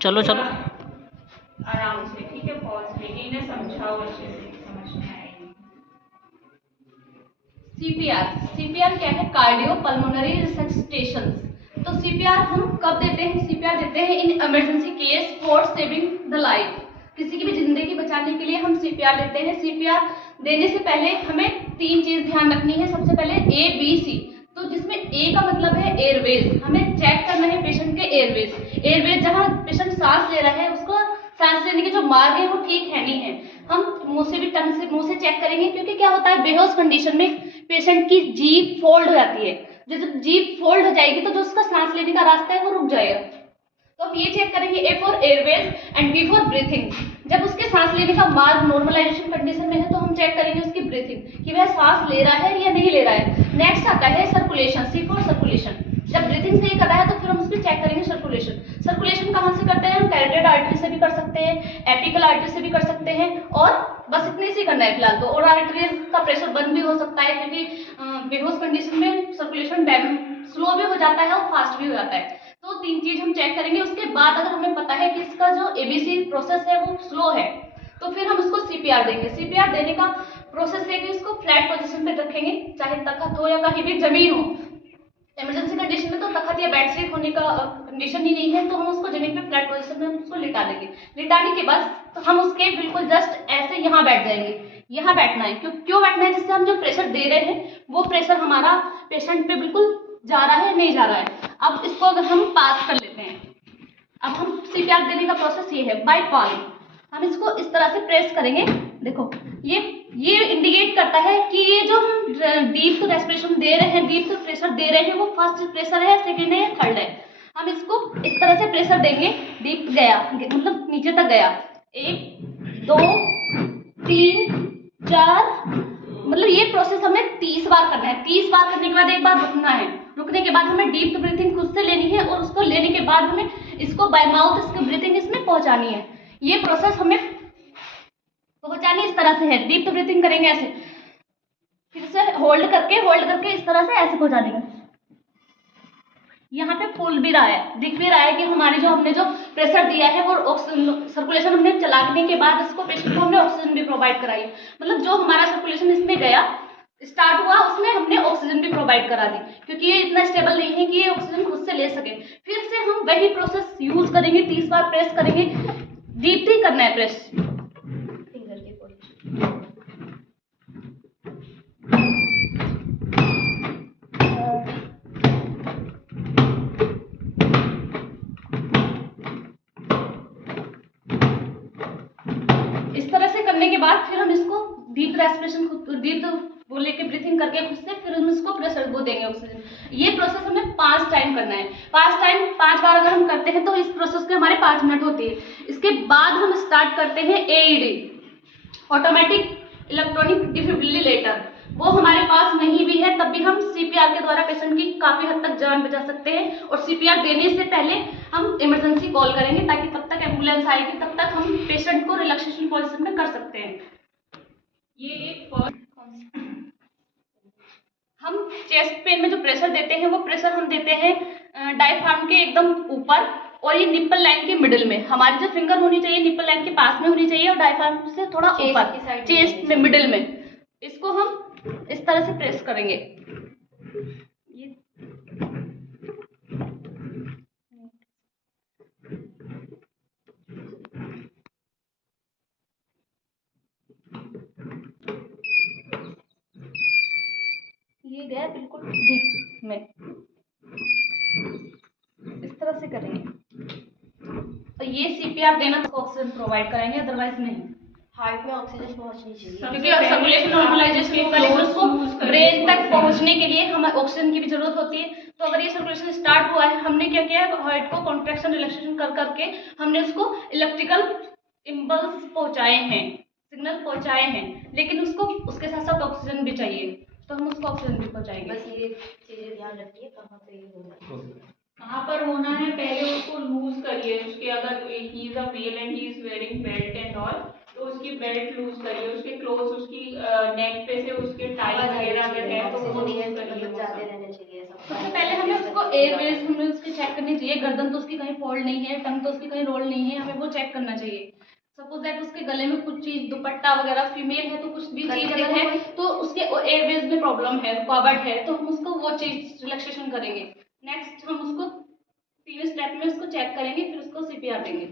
चलो चलो आराम से, ठीक है, पॉज लेके इन्हें समझाओ अच्छे से, समझ में आएगी। सीपीआर, सीपीआर क्या है? Cardio pulmonary resuscitation. तो सीपीआर हम कब देते हैं? सीपीआर देते हैं in emergency case for saving the life. किसी की भी जिंदगी बचाने के लिए हम सीपीआर देते हैं। सीपीआर देने से पहले हमें 3 चीज ध्यान रखनी है। सबसे पहले ए बी सी। तो जिसमें ए का मतलब है एयरवेज, हमें चेक करना है पेशेंट के एयरवेज। एयरवेज जहाँ पेशेंट सांस ले रहा है उसको सांस लेने के जो मार्ग है वो ठीक है नहीं है। हम मुंह से भी, टंग से, मुंह से चेक करेंगे, क्योंकि क्या होता है बेहोश कंडीशन में पेशेंट की जीभ फोल्ड हो जाती है। जब जीभ फोल्ड हो जाएगी तो जो उसका सांस लेने का रास्ता है वो रुक जाएगा। तो हम ये चेक करेंगे A for airways and B for breathing. जब उसके सांस लेने का मार्ग नॉर्मलाइजेशन कंडीशन में है तो हम चेक करेंगे उसकी ब्रीथिंग कि वह सांस ले रहा है या नहीं ले रहा है। नेक्स्ट आता है सर्कुलेशन, सी फॉर सर्कुलेशन। जब ब्रीथिंग सही कर रहा है तो फिर हम उसमें चेक करेंगे सर्कुलेशन। सर्कुलेशन कहाँ से करते हैं? हम कैरोटिड आर्टरी से भी कर सकते हैं, एपिकल आर्टरी से भी कर सकते हैं, और बस इतने से करना है फिलहाल तो। और आर्टरीज का प्रेशर बंद भी हो सकता है, क्योंकि बेहोश कंडीशन में सर्कुलेशन स्लो भी हो जाता है और फास्ट भी हो जाता है। तो 3 चीज हम चेक करेंगे। उसके बाद अगर हमें पता है कि इसका जो एबीसी प्रोसेस है वो स्लो है तो फिर हम उसको सीपीआर देंगे। सीपीआर देने का प्रोसेस है कि उसको फ्लैट पोजीशन पे रखेंगे, चाहे तख्त हो या कहीं भी जमीन हो। इमरजेंसी कंडीशन में तो तख्त या बेड शीट होने का कंडीशन ही नहीं है, तो हम उसको जमीन पे फ्लैट पोजीशन में उसको लिटा देंगे। लिटाने के बाद तो हम उसके बिल्कुल जस्ट ऐसे यहाँ बैठ जाएंगे। यहाँ बैठना है। क्यों बैठना है? जिससे हम जो प्रेशर दे रहे हैं वो प्रेशर हमारा पेशेंट पे बिल्कुल जा रहा है नहीं जा रहा है। अब इसको अगर हम पास कर लेते हैं, अब हम सीपीआर देने का प्रोसेस ये है बाय पाल्म। हम इसको इस तरह से प्रेस करेंगे। देखो ये इंडिकेट करता है कि ये जो हम डीप रेस्पिरेशन दे रहे हैं, डीप प्रेशर दे रहे हैं, वो फर्स्ट प्रेशर है, सेकेंड है, थर्ड है। हम इसको इस तरह से प्रेशर देंगे, डीप गया मतलब नीचे तक गया, 1 2 3 4, मतलब ये प्रोसेस हमें 30 बार करना है। 30 बार करने के बाद एक बार रुकना है। रुकने के बाद हमें डीप ब्रीथिंग खुद से लेनी है और उसको लेने के बाद हमें इसको बाय माउथ इसकी ब्रीथिंग इसमें पहुंचानी है। ये प्रोसेस हमें पहुंचानी इस तरह से है। डीप ब्रीथिंग करेंगे ऐसे, फिर से होल्ड करके इस तरह से ऐसे पहुंचा देंगे। यहाँ पे फूल भी रहा है, दिख भी रहा है कि हमारी जो हमने जो प्रेशर दिया है वो ऑक्सीजन सर्कुलेशन हमने चलाने के बाद इसको पेशेंट को हमने ऑक्सीजन भी प्रोवाइड कराई। मतलब जो हमारा सर्कुलेशन इसमें गया स्टार्ट हुआ उसमें हमने ऑक्सीजन भी प्रोवाइड करा दी, क्योंकि ये इतना स्टेबल नहीं है कि ये ऑक्सीजन खुद से ले सके। फिर से हम वही प्रोसेस यूज करेंगे, 30 बार प्रेस करेंगे। डीपली करना है प्रेस। फिंगर के पोजीशन इस तरह से करने के बाद फिर हम इसको डीप रेस्पिरेशन डीप वो लेके ब्रीथिंग करके खुद से फिर हम इसको प्रेशर वो देंगे ऑक्सीजन। ये प्रोसेस हमें 5 टाइम करना है। 5 बार अगर हम करते हैं तो इस प्रोसेस के हमारे 5 मिनट होती है। इसके बाद हम स्टार्ट करते हैं एईडी, ऑटोमेटिक इलेक्ट्रॉनिक डिफिब्रिलेटर। वो हमारे पास नहीं भी है तब भी हम सीपीआर के द्वारा पेशेंट की काफी हद तक जान बचा सकते हैं। और सीपीआर देने से पहले हम इमरजेंसी कॉल करेंगे ताकि तब तक एम्बुलेंस आएगी, तब तक हम पेशेंट को रिलैक्सेशन पोजीशन में कर सकते हैं। ये एक फर्स्ट हम चेस्ट पेन में जो प्रेशर देते हैं वो प्रेशर हम देते हैं डायफ्राम के एकदम ऊपर, और ये निप्पल लाइन के मिडिल में। हमारी जो फिंगर होनी चाहिए निप्पल लाइन के पास में होनी चाहिए और डायफ्राम से थोड़ा ऊपर चेस्ट में मिडिल में। इसको हम इस तरह से प्रेस करेंगे। ये गया बिल्कुल डीप में, इस तरह से करेंगे। तो ये सीपीआर देना तो ऑक्सीजन प्रोवाइड कराएंगे, अदरवाइज नहीं। हार्ट में ऑक्सीजन पहुंचनी चाहिए, क्योंकि सर्कुलेशन नॉर्मलाइजेशन होगा, लेकिन उसको ब्रेन तक पहुंचने के लिए हमें ऑक्सीजन की भी जरूरत होती है। तो अगर ये सर्कुलेशन स्टार्ट हुआ है, हमने क्या किया है, हार्ट को कॉन्ट्रैक्शन रिलैक्सेशन कर करके हमने उसको इलेक्ट्रिकल इम्पल्स पहुंचाए हैं, सिग्नल पहुंचाए हैं, लेकिन उसको उसके साथ साथ ऑक्सीजन भी चाहिए, तो हम उसको ऑक्सीजन भी पहुंचाएंगे। बस ये चीजें ध्यान रखिए कहाँ पे ये होगा, कहाँ पर होना है। पहले उसको लूज करिए, उसके अगर he is a male and he is wearing belt and all, तो उसकी बेल्ट लूज करिए, उसके क्लोज उसकी नेक पे से उसके टाई वगैरह अगर है तो वो लूज करिए। ज्यादा रहने चाहिए सब सबसे पहले हमें उसको एयरवेज हमें उसके चेक करनी चाहिए, गर्दन तो उसकी कहीं फोल्ड नहीं है, टंग तो उसकी कहीं रोल नहीं है, हमें वो चेक करना चाहिए। सपोज दैट उसके गले में कुछ चीज दुपट्टा वगैरह फीमेल है तो कुछ भी चीज अगर है तो उसके एयरवेज में प्रॉब्लम है, रुकावट है, तो हम उसको वो चीज रिलैक्सेशन करेंगे। नेक्स्ट हम उसको 3 स्टेप में उसको चेक करेंगे, फिर उसको CPR देंगे।